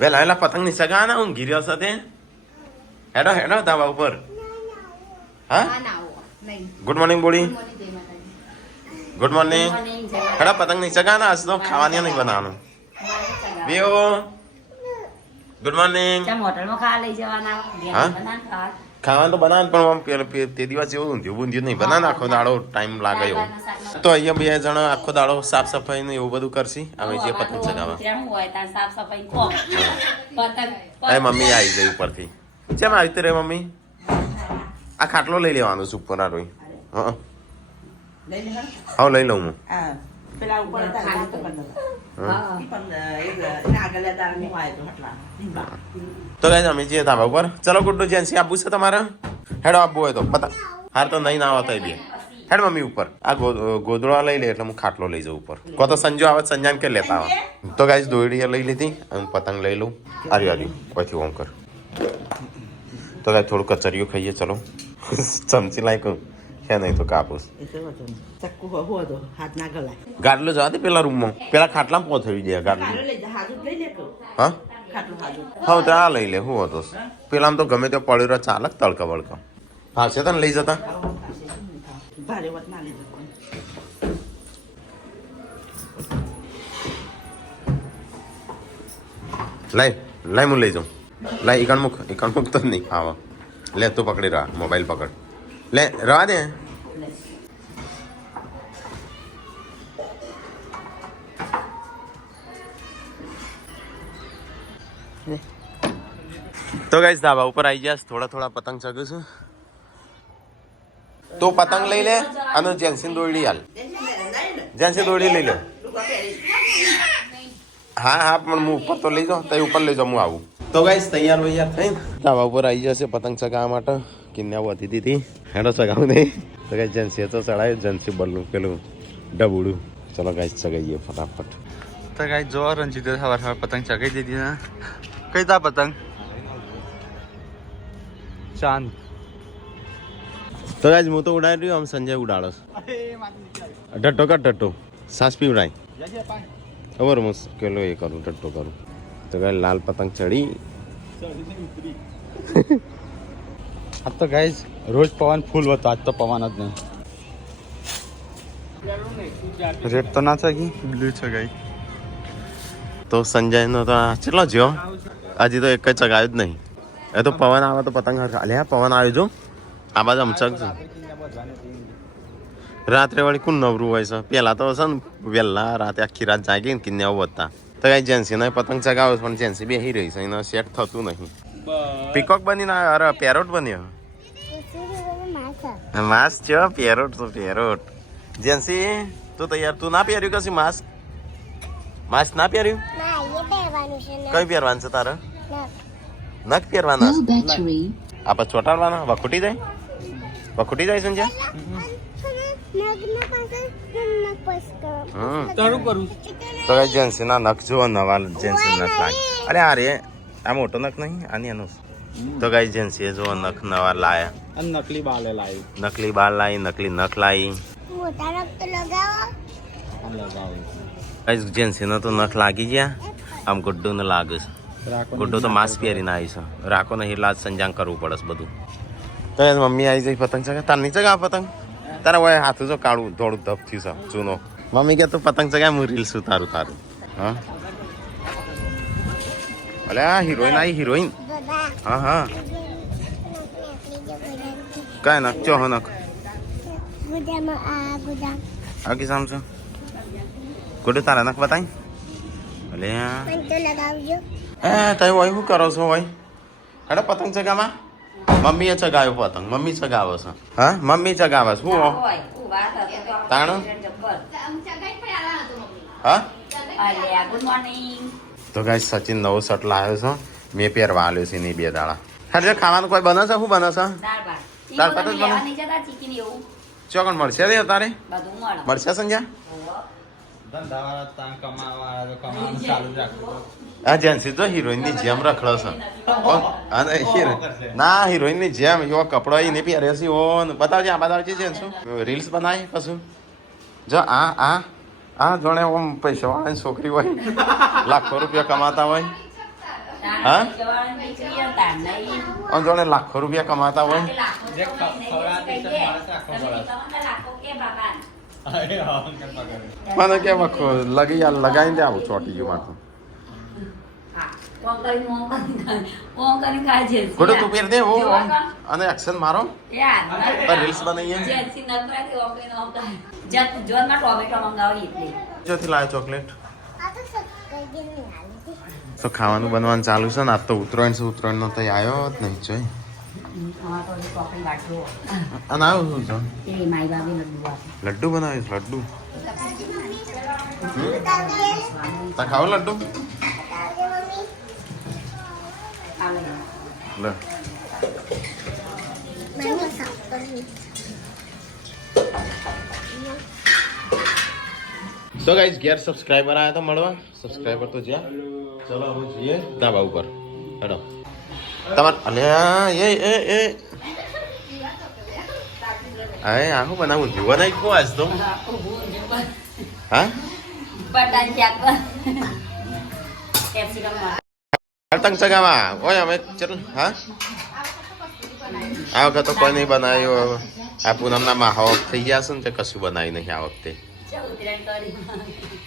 વેલા વેલા પતંગની સગા ના ઊંઘી રહ્યો સાથે હેડો હેડો ધાબા ઉપર હા good morning body good morning હેડો પતંગની સગા ના હસ તો ખાવાની નહીં બનાવવાનું બેઓ ગુડ મોર્નિંગ હોટલમાં ખાવા લઈ જવાના ખાવાનું તો બનાવે પણ તે દિવસ એવું ઊંધિયું નહીં બનાવે આખો દાડો ટાઈમ લાગે એવો તો અહીંયા બે જણા આખો દાડો સાફ સફાઈ ને એવું બધું કરશી અમે જે પતંગ ચગાવવા મમ્મી આવી ગઈ ઉપરથી કેમ આવી રે મમ્મી આ ખાટલો લઈ લેવાનો છે ઉપર આ રોઈ હા લઈ લઉં હું તો ગાઈસ અમે જઈએ ધાબા ઉપર ચલો ગુડ્ડુ જેન્સી આપવું છે તમારે હેડો આપવું હોય તો પતા હાર તો નહીં ના આવતા બે હેડ મમ્મી ઉપર આ ગોદડો લઈ લે એટલે હું ખાટલો લઈ જાઉં ઉપર કો તો સંજો આવે સંજાન કે લેતા આવે તો ગાઈસ દોરડી લઈ લીધી અને પતંગ લઈ લઉં આર્યું પછી ઓમ કર તો ગાઈસ થોડું કચરિયું ખાઈએ ચલો ચમચી લાયક છે નહીં તો કાપુસ ગાડલો જવા દે પેલા રૂમમાં પેલા ખાટલામાં પહોંચવી જાય ગાડલો હા હા તો આ લઈ લે હું હતો પેલા તો ગમે તે પડ્યો રહ્યો ચાલક તડકા બળકા હા છે તને લઈ જતા લઈ લઈ હું લઈ જાઉં લઈ ઇકણ મુખ તો નહીં હા લે તું પકડી રહ્યા મોબાઈલ પકડ લે રવા દે તો ગાઈસ ધાબા ઉપર આવી ગયા થોડા થોડા પતંગ ચગું છું તો પતંગ લઈ લે અને જેન્સી દોરડી હાલ જેન્સી દોરડી લઈ લે હા હા પણ હું ઉપર તો લઈ જાઉં તો ઉપર લઈ જાઉં હું આવું તો ગાઈસ તૈયાર વૈયાર થઈને ધાબા ઉપર આવી જશે પતંગ ચગાવવા માટે કિન્યા વધી દીધી હેડો ચગાવું નહીં તો ગાઈસ જેન્સી તો ચડાય જેન્સી બલ્લું પેલું ડબુડું ચલો ગાઈસ ચગાવીએ ફટાફટ તો ગાઈસ જો રંજીતે સવાર સવાર પતંગ ચગાવી દીધી ને કઈ તા પતંગ ચાંદ તો ગાઈસ હું તો ઉડાડી રહ્યો આમ સંજય ઉડાડો ઢટ્ટો કર ઢટ્ટો સાસ પીવડાય ખબર મુશ્કેલો એ કરું ઢટ્ટો કરું તો ગાઈસ લાલ પતંગ ચડી આજ તો ગાઈસ રોજ પવન ફૂલ હતો આજ તો પવન જ નહીં રેડ તો ના ચગી બ્લુ છે ગાઈ તો સંજયનો તો કેટલો જ્યો હજી તો એક જ ચગાવ્યું જ નહીં એ તો પવન આવે તો પતંગ અલ્યા પવન આવ્યો જો આ બાજુ અમચક છે રાત્રે વળી કોણ નવરું હોય છે પેલા તો છે ને વહેલા રાતે આખી રાત જાગી ને કિન્યા વધતા તો કઈ જેન્સીને પતંગ ચગાવે પણ જેન્સી બેસી રહી છે એને સેટ થતું નહીં પીકોક બનીને અરે પેરોટ બન્યો માસ્ક છે પેરોટ તો પેરોટ જેન્સી તું તૈયાર તું ના પહેર્યું કશું માસ્ક માસ્ક ના પહેર્યું કઈ પહેરવાનું છે તારે નખ પહેરવાના આપણે ચોટાડવાના વખૂટી જાય સંજય તો જેન્સી ના નખ જો નવા જેન્સી નખ લાગે અરે આ રે આ મોટો નખ નહીં આની એનું તો ગાઈ જેન્સી જો નખ નવા લાયા નકલી બાલે લાવી નકલી બાલ લાવી નકલી નખ લાવી જેન્સી નો તો નખ લાગી ગયા આમ ગુડ્ડુ ને લાગે છે ગુડ્ડુ તો માસ્ક પહેરીને આવી છે રાખો ને એટલે સંજાંગ કરવું પડે બધું તો મમ્મી આવી જાય પતંગ ચગા તાર નહીં ચગા પતંગ તારા હોય હાથું જો કાળું થોડું ધપ થયું છે ચૂનો મમ્મી કે તું પતંગ ચગા હું રીલ છું તારું હા અલે આ હિરોઈન આવી હિરોઈન હા હા કઈ નખ ચો નખ આ કે સામ છો ગુડ્ડુ તારા નખ બતાય અલે એ તય હોય શું કરો છો હોય હેડો પતંગ ચગામાં મમ્મીએ ચગાવ્યો પતંગ મમ્મી ચગાવે છે હા મમ્મી ચગાવે છે શું તાણ હા તો ગાઈસ સચિન નવો શર્ટ લાવ્યો છે મેં પહેરવા આવ્યો છે એની બે દાડા હેડે ખાવાનું કોઈ બને છે શું બને છે દાળ ભાત જ બને ચોકન મળશે રે તારે મળશે સંજ્યા આ જેન્સી તો હિરોઈન ની જેમ રખડો છે ના હિરોઈન ની જેમ એવો કપડો એને પહેર્યો છે ઓ બતાવજે આ બતાવજે જેન્સુ રીલ્સ બનાવી કશું જો આ જોણે ઓમ પૈસા વાળાની છોકરી હોય લાખો રૂપિયા કમાતા હોય હા અને જોડે લાખો રૂપિયા કમાતા હોય મને કેમ લગાવી દે આવું ચોટી ગયું માથું ગોડો તું પહેર દે અને એક્શન મારો રીલ્સ બનાવીએ જોથી લાવ્યો ચોકલેટ તો ખાવાનું બનવાનું ચાલુ છે ને આજ તો ઉત્તરાયણ છે ઉત્તરાયણ નો તો આવ્યો જ નહીં જોઈ અને આવું શું છે લડ્ડુ બનાવીશ લડ્ડુ તા ખાવ લડ્ડુ લે તો ગાઈસ ઘેર સબસ્ક્રાઇબર આયા તો મળવા સબસ્ક્રાઇબર તો જ્યાં ચલો હવે જઈએ ધાબા ઉપર હેડો તમાર અલ્યા એ અરે આખું બનાવું જીવો નહીં કો આજ તો હા પતંગ ચગાવા ઓય અમે ચલ હા આ વખત તો કોઈ નહીં બનાવ્યું આ પૂનમના માહોલ થઈ ગયા છે ને તે કશું બનાવ્યું નહીં આ વખતે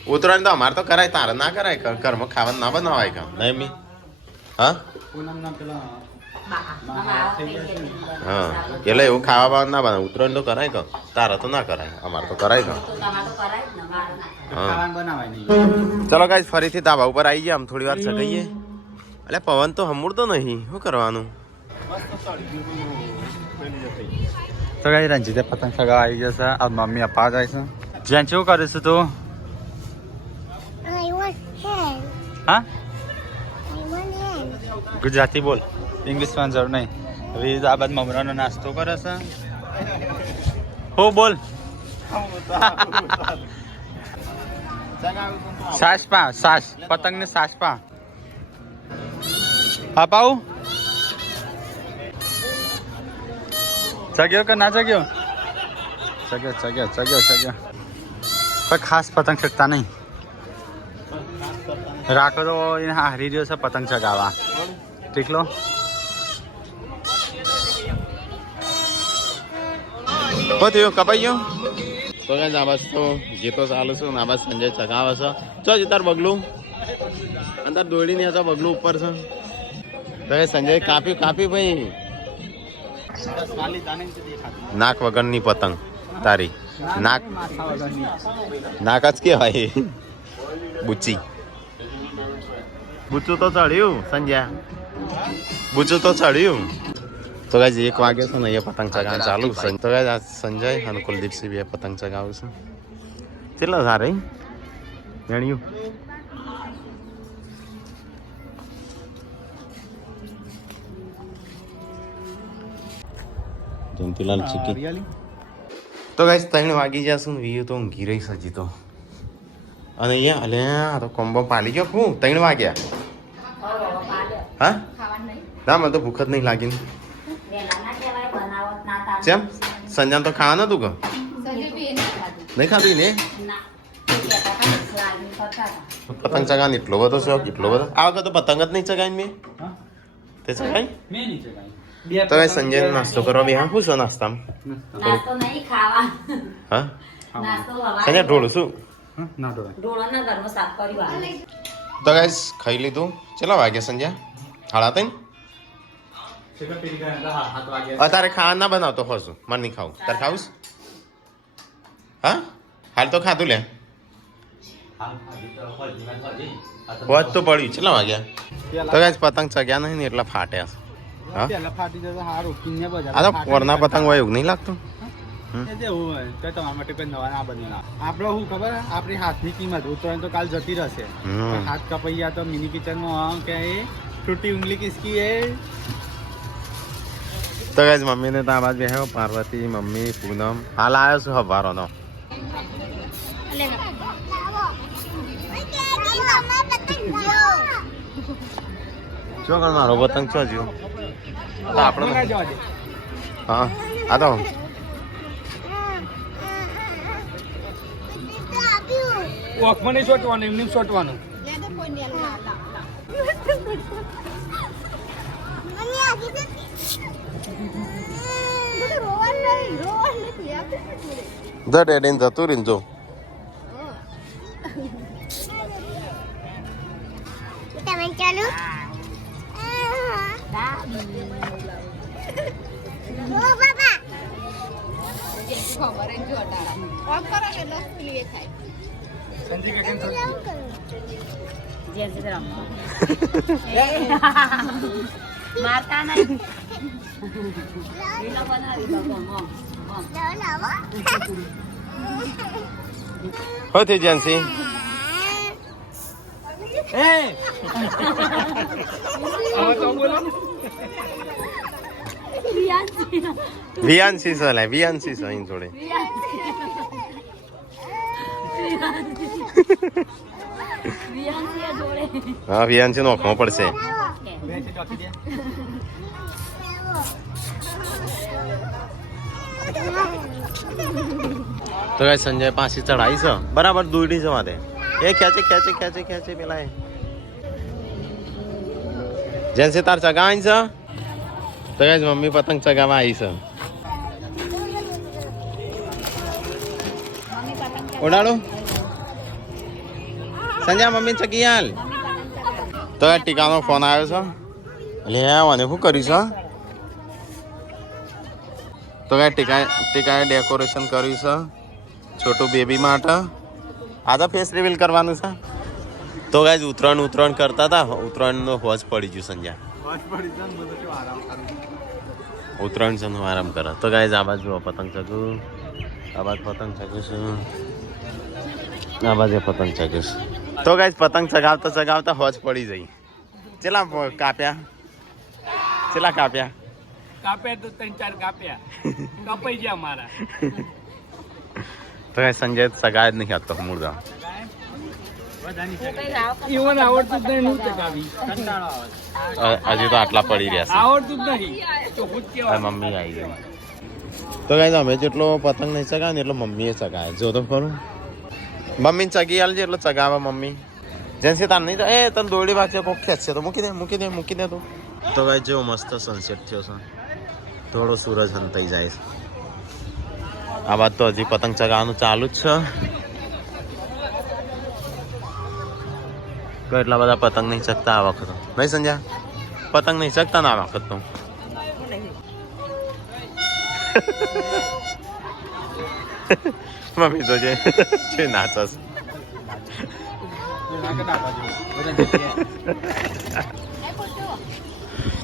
ઉત્તરાયણ તો અમારે તો કરાય તારે ના કરાય ઘરમાં ખાવાનું ના બનાવાય કામ નહીં મી હા હા એટલે એવું ખાવા બાવા ના બનાવે ઉત્તરાયણ તો કરાય કામ તારે તો ના કરાય અમારે તો કરાય કામ ચલો ગાઈસ ફરીથી ધાબા ઉપર આવી ગયા આમ થોડી વાર ચગાઈએ એટલે પવન તો હમુડતો નહીં શું કરવાનું તો કઈ રંજીતે પતંગ ચગાવવા આવી જશે આ મમ્મી પપ્પા જાય છે જ્યાં કેવું કરીશું તું હા ગુજરાતી બોલ ઇંગ્લિશમાં જરૂર નહીં હવે આ બાદ મમરાનો નાસ્તો કરે છે હો બોલ સાસ પા સાસ પતંગ ને સાસ પા અપાવું જગ્યો કે ના જગ્યો જગ્યો કોઈ ખાસ પતંગ ચગતા નહીં રાખો તો એને હારી રહ્યો છે પતંગ ચગાવવા ઠીકલો થયું કપાઈ ગયો તો કઈ આ બસ તો ગીતો ચાલુ છે આ બસ સંજય ચગાવે છે ચો જ તાર બગલું અંદર દોડીને હતા બગલું ઉપર છે તો એ સંજય કાપી ભાઈ નાક વગરની પતંગ તારી નાક જ કેવાય બુચ્ચી બુચ્ચું તો ચડ્યું સંજય બુચ્ચું તો ચડ્યું તો ગાય 1 વાગે છે ને એ પતંગ ચગાવવાનું ચાલુ છે તો ગાય સંજય અને કુલદીપસિંહ બે પતંગ ચગાવું છે કેટલા સારે જાણ્યું જયંતીલાલ ચીકી તો ગાઈસ 3 વાગી જશું વીયુ તો ઊંઘી રહી સજી તો અને અહીંયા અલ્યા તો કોમ્બો પાલી ગયો હું 3 વાગ્યા હા ના મને તો ભૂખ જ નહીં લાગી કેમ સંજાન તો ખાવાનું હતું કે નહીં ખાધું ને પતંગ ચગાવવાનો એટલો બધો શોખ એટલો બધો આ વખત તો પતંગ જ નહીં ચગાવી મેં તે ચગાવી તો એ સંજય નાસ્તો કરવા બે શું છે નાસ્તામાં હા સંજય ઢોળું શું તો ગાઈસ ખાઈ લીધું ચલો વાગ્યા સંજય 3:30 તારે ખાવા ના બનાવતો હોશું મને નહીં ખાવું તારે ખાવું હા હાલ તો ખાધું લે બહુ તો પડ્યું ચલા વાગ્યા તો ગાઈસ પતંગ ચગ્યા નહીં ને એટલા ફાટ્યા હા આ તો કોરના પતંગ હોય એવું નહીં લાગતું આપડે શું ખબર આપણી હાથની કિંમત ઉત્તરાયણ તો કાલ જતી રહેશે હાથ કપૈયા તો મિની કિચનમાં કે ટૂટી ઉંગલી કિસકી હે તો ગાઈસ મમ્મીને તો આવાજ બેહ્યો પાર્વતી મમ્મી પૂનમ હાલ આવ્યો છું હવારોનો શું કર મારો પતંગ છો જ્યો તો આપણે હા આ તો ઓખમાં નહીં છોટવાનું એમને છોટવાનું ધ ડેડીને જતું રહીને જો તમે ચાલુ ઓ બાબા સંજી કાકા કેવું કરું મારતા નહીં લાવો હોતી જેન્સી એ હવે તો બોલો વિયાનસી છે લે વિયાનસી છે અહીં જોડે હા વિયાનસી નોખવો પડશે બેસી ટોકી દે તો કઈ સંજય પાછી ચડાઈ છે બરાબર દોડી છે માથે એ ખેંચે ખેંચે ખેંચે ખેંચે પેલા જેન્સી તાર ચગાવાની છે તો કઈ મમ્મી પતંગ ચગાવવા આવી છે ઉડાડો સંજય મમ્મી ચગી હાલ તો ટીકાનો ફોન આવ્યો છે લે મને શું કર્યું છે તો કઈ ટીકાએ ડેકોરેશન કર્યું છે છોટું બેબી માટે આજે ફેસ રિવીલ કરવાનું છે તો ગાઈઝ ઉત્તરાયણ કરતા હતા ઉત્તરાયણનો હોજ પડી ગયું સંજ્યા વાત પડી જાય ને બધું કેવું આરામ કરું ઉત્તરાયણ છે આરામ કરે તો ગાઈઝ આ બાજુ પતંગ ચગું આ બાજુ પતંગ ચગું છું આ બાજુ પતંગ ચગું છું તો ગાઈઝ પતંગ ચગાવતા હોજ પડી જઈ ચેલા કાપ્યા કાપ્યા તો 3-4 કાપ્યા કપાઈ ગયા મારા તો ગાઈઝ સંજય સગાય જ નહીં હતો મુર્દા ઈવન આવડતું જ નહીં હું ચગાવી કંટાળો આવે હજી તો આટલા પડી રહ્યા આવડતું જ નહીં તો હું જ છે કેવા મમ્મી આવી ગઈ તો ગાઈઝ અમે જેટલો પતંગ નહીં ચગાવે ને એટલો મમ્મીએ ચગાવે જો તો ખરું મમ્મીને ચગી આલજે એટલો ચગાવે મમ્મી જેન્સી તાર નહીં એ તને દોરડી વાગશે કોક ખેંચશે તો મૂકી દે તું તો ગાઈઝ જેવો મસ્ત સનસેટ થયો છે થોડો સૂરજ હંતાઈ જાય છે આ વાત તો હજી પતંગ ચગાવવાનું ચાલુ જ છે તો એટલા બધા પતંગ નહીં ચગતા આ વખત નહીં સંજ્યા પતંગ નહીં ચગતા ને આ વખત તો મમ્મી તો છે નાચસ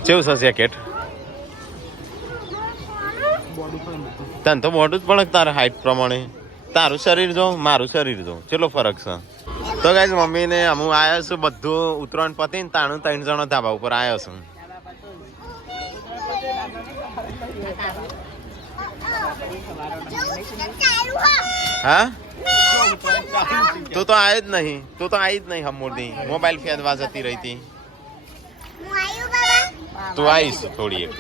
કેવું છે જેકેટ તને તો મોટું જ પડે તારા હાઈટ પ્રમાણે તારું શરીર જો મારું શરીર જો ચેટલો ફરક છે તો ગાઈઝ મમ્મીને હું આવ્યો છું બધું ઉત્તરાયણ પતીને તાણું 3 જણો ધાબા ઉપર આવ્યો છું હા તું તો આવી જ નહીં હમુરદી મોબાઈલ ફેરવા જતી રહી હતી હું આવ્યું બાબા તું આવીશ થોડી એક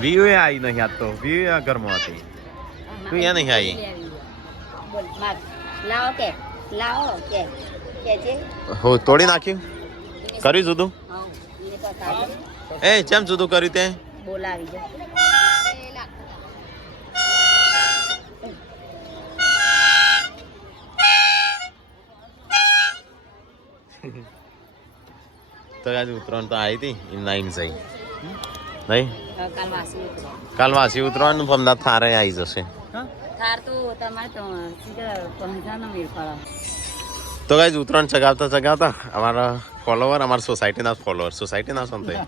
વીયુ આવી નહીં આજ તો વીયુ આ ઘરમાં હતી તું અહીંયા નહીં આવી લાવો કે છે હો તોડી નાખ્યું કર્યું જુદું એ કેમ જુદું કર્યું તે બોલાવી જાય તો આજે ઉત્તરાયણ તો આવી હતી એમ ના એમ જઈ નહીં કાલ કાલ વાસી ઉત્તરાયણ અમદાવાદ થારે આવી જશે થાર તો તમારે તો સીધા પહોંચાનો મેળ પડો તો ગાઈઝ ઉત્તરાયણ ચગાવતા અમારા ફોલોવર અમારા સોસાયટીના શું થાય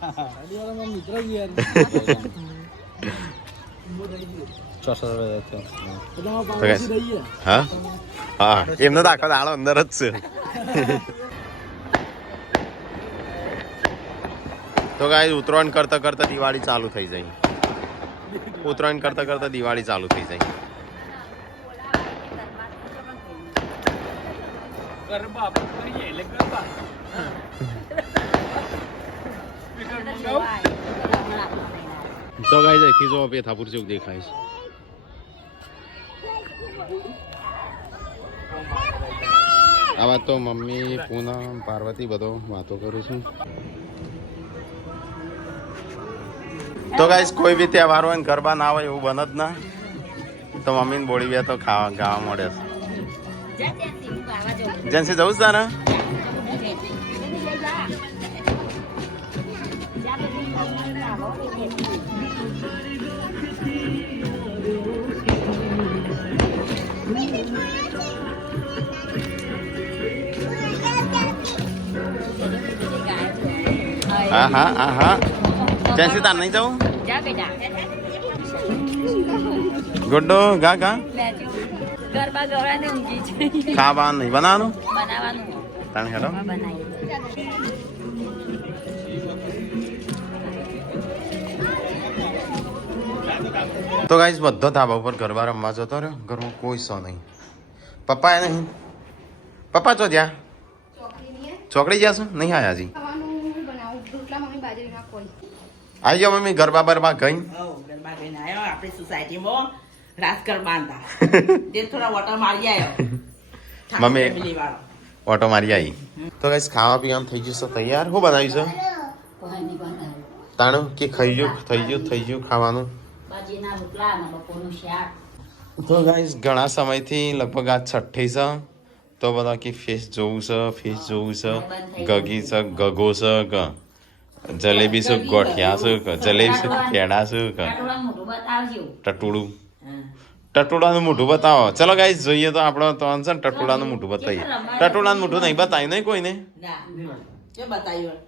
હા હા એમને તો આખો દાડો અંદર જ છે તો ગાઈઝ ઉત્તરાયણ કરતા દિવાળી ચાલુ થઈ જાય ગરબા કરીએ એટલે ગરબા તો ગાઈઝ અહીંથી જો પેથાપુર ચોક દેખાય છે આ વાત તો મમ્મી પૂનમ પાર્વતી બધો વાતો કરું છું તો ગાઈઝ કોઈ બી તહેવાર હોય ને ગરબા ના હોય એવું બને જ ના તો મમ્મીને બોળી બે તો ખાવા ગાવા મળે છે. જા ત્યાંથી હું ગાવા જઉં. જેન્સી જવું છે તારે? જા બધી ગાવા હોય ત્યાંથી. હા હા હા હા જેન્સી તાર નહીં જવું? જા બેટા. ગુડ્ડો ગા ગા બેજો. ગરબા ગવરાને ઊંઘી છે. ખાવાનું નહીં બનાવવાનું બનાવવાનું. તાણે હેડો. હા, બનાવીએ. તો ગાઈસ બધો ધાબા ઉપર ગરબા રમવા જતો રહ્યો. ઘરમાં કોઈ સો નહીં. પપ્પા એ નહીં. પપ્પા ચો જ્યાં ચોકડી ગયા છો? નહીં આયા હજી. આવી જાઓ મમ્મી ગરબા બરબા ગઈ. ગરબા ગઈને આવ્યો આપણી સોસાયટીમાં રાસ ગરબા હતા તે થોડા વોટર મારી આવ્યો મમ્મી. ફેમિલી વાળો ઓટો મારી આવી. તો ગાઈસ ખાવા પીવાનું થઈ જશે તૈયાર. શું બનાવ્યું છે? પહાડી બનાવ્યું. તાણું કે ખાઈ ગયું થઈ ગયું ખાવાનું. બાજીના રોટલા અને બપોરનું શાક. તો ગાઈસ ઘણા સમયથી લગભગ આ છઠ્ઠી છે તો બધા કે ફેસ જોવું છે ગગી છે ગગો છે કે જલેબી છે ગોઠિયા છે કે જલેબી છે પેડા છે કે કાટોળા મોઢું બતાવજો. ટટુડું ટટુડાનું મોઢું બતાવો. ચલો ગાઈસ જોઈએ તો આપણો તો છે ને ટટુડાનું મોઢું બતાવીએ. ટટુડાનું મોઢું નહીં બતાવ્યું નહીં કોઈને. ના કે બતાવ્યું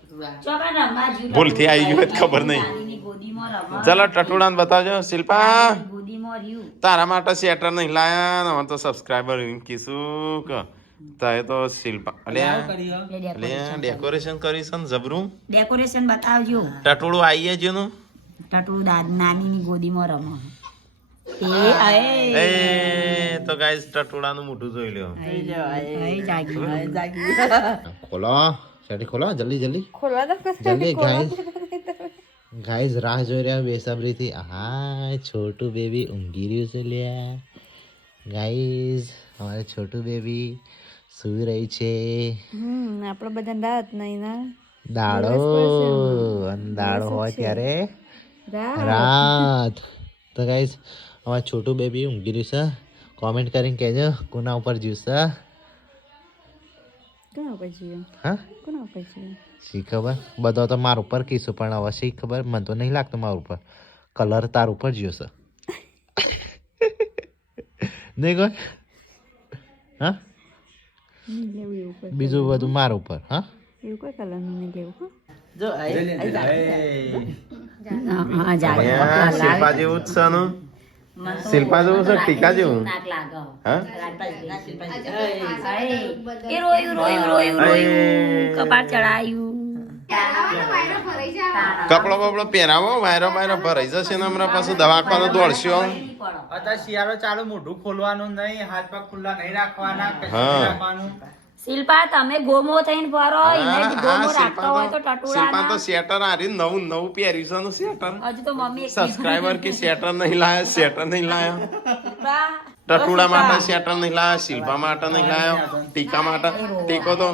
ચોકા રમવા જ્યું. ભૂલથી આવી ગયું હોય તો ખબર નહીં. નાનીની ગોદીમાં રમવા. ચલો ટટુડાને બતાવજો. શિલ્પા ગોદીમાં રહ્યું. તારા માટે સ્વેટર નહીં લાયા ને હવે તો સબસ્ક્રાઈબર કીધું કે તારે તો શિલ્પા અલ્યા ડેકોરેશન કરી છે ને જબરું. ડેકોરેશન બતાવજો. ટટુડું આવીએ છે નું. ટટું નાનીની ગોદીમાં રમો. એ તો ગાઈસ ટટુડાનું મોઢું જોઈ લ્યો. ખોલો શેટી ખોલો જલ્દી જલ્દી ગાઈસ રાહ જોઈ રહ્યા બેસબરીથી. હા છોટું બેબી ઊંઘી રહ્યું છે લ્યા. ગાઈસ અમારે છોટું બેબી સુઈ રહી છે. આપણે બધા રાત નહીં ના દાડો અને દાડો હોય ત્યારે રાત. તો ગાઈસ અમારે છોટું બેબી ઊંઘી રહ્યું છે. કોમેન્ટ કરીને કહેજો કોના ઉપર જ્યુસ કોના પછી હા કોના પછી શી ખબર. બધો તો માર ઉપર કીશું પણ હવે શી ખબર મને તો નહીં લાગતું માર ઉપર. કલર તાર ઉપર જ્યો છે નહીં કોઈ. હા લેવું એવું કોઈ બીજું બધું માર ઉપર. હા એવું કોઈ કલર નું નહીં લેવું હો. જો શિલ્પા જેવું જ છે નું. શિલ્પા જેવું છે ટીકા જેવું. નાક લાગે. હા એ રોયું કપાળ ચડાયું. કપડો બપડો પહેરાવો વાયરો વાયરો ભરાઈ જશે ને હમણાં પાછું દવાખાને દોડશો. અત્યારે શિયાળો ચાલુ મોઢું ખોલવાનું નહીં હાથ પગ ખુલ્લા નહીં રાખવાના કશું હા. નહીં રાખવાનું. શિલ્પા તમે ગોમો થઈને ફરો. એને જ ગોમો રાખતો હોય તો શિલ્પા તો ટટુડા સ્વેટર હારી નવું પહેર્યું છે નું સ્વેટર. હજુ તો મમ્મી સબસ્ક્રાઈબર કે સ્વેટર નહીં લાયા સ્વેટર નહીં લાયા. ટટુડા માટે સ્વેટર નહીં લાયા. શિલ્પા માટે નહીં લાયો. ટીકા માટે ટીકો તો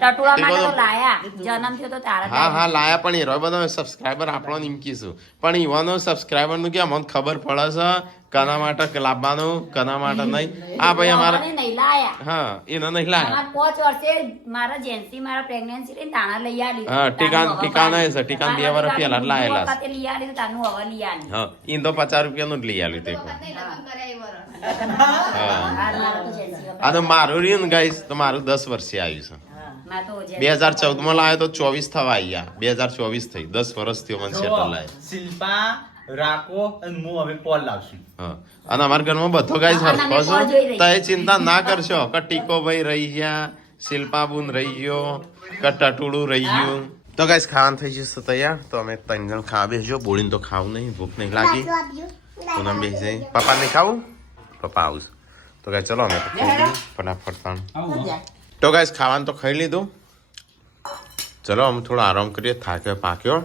ટટુડા માટે તો લાયા. જન્મ થયો તો તારા હા હા લાયા પણ એરો બધો સબસ્ક્રાઈબર આપણો નીમકીશું પણ ઈવાનો સબસ્ક્રાઈબર નું કે અમને ખબર પડે છે કના માટે લાવવાનું કના માટે નહીં. આ ભાઈ અમારા નહીં લાયા. હા એને નહીં લાયા. અમાર 5 વર્ષે મારા જેન્સી મારા પ્રેગ્નન્સી લઈને તાણા લઈ આલી. હા ટીકાન નહીં છે ટીકાન 2 વર્ષ પહેલા જ લાયેલા છે. વખતે લઈ આલી તો તાનું હવે લઈ આલી. હા ઈન તો 50 રૂપિયાનું જ લઈ આવ્યું તે પણ. હા મારું તો જેન્સી આ તો મારું રહ્યું ને ગાઈસ તો મારું 10 વર્ષે આવ્યું છે. માર તો 2014 માં લાવ્યો તો 24 થવા આવ્યા. 2024 થઈ 10 વર્ષ થયો મને સેટલ લાય. શિલ્પા રાખો અને હું હવે પોલ લાવશું. હા અને અમારા ઘરમાં બધો ગાઈસ હરખો છે તો એ ચિંતા ના કરશો કે ટીકો ભાઈ રહી ગયા શિલ્પાબુન રહી ગયો કે ટટુડું રહી ગયું. તો ગાઈસ ખાવાનું થઈ જશે તૈયાર તો અમે 3 જણ ખાવા બેસજો. બોલીને તો ખાવું નહીં ભૂખ નહીં લાગી. પૂનમ બેસી જાય. પપ્પા નહીં ખાવું પપ્પા આવશે તો ગાઈસ ચલો અમે તો ખાઈ લઈએ ફટાફટ પણ. તો ગાઈસ ખાવાનું તો ખાઈ લીધું. ચલો અમે થોડો આરામ કરીએ થાક્યો પાક્યો.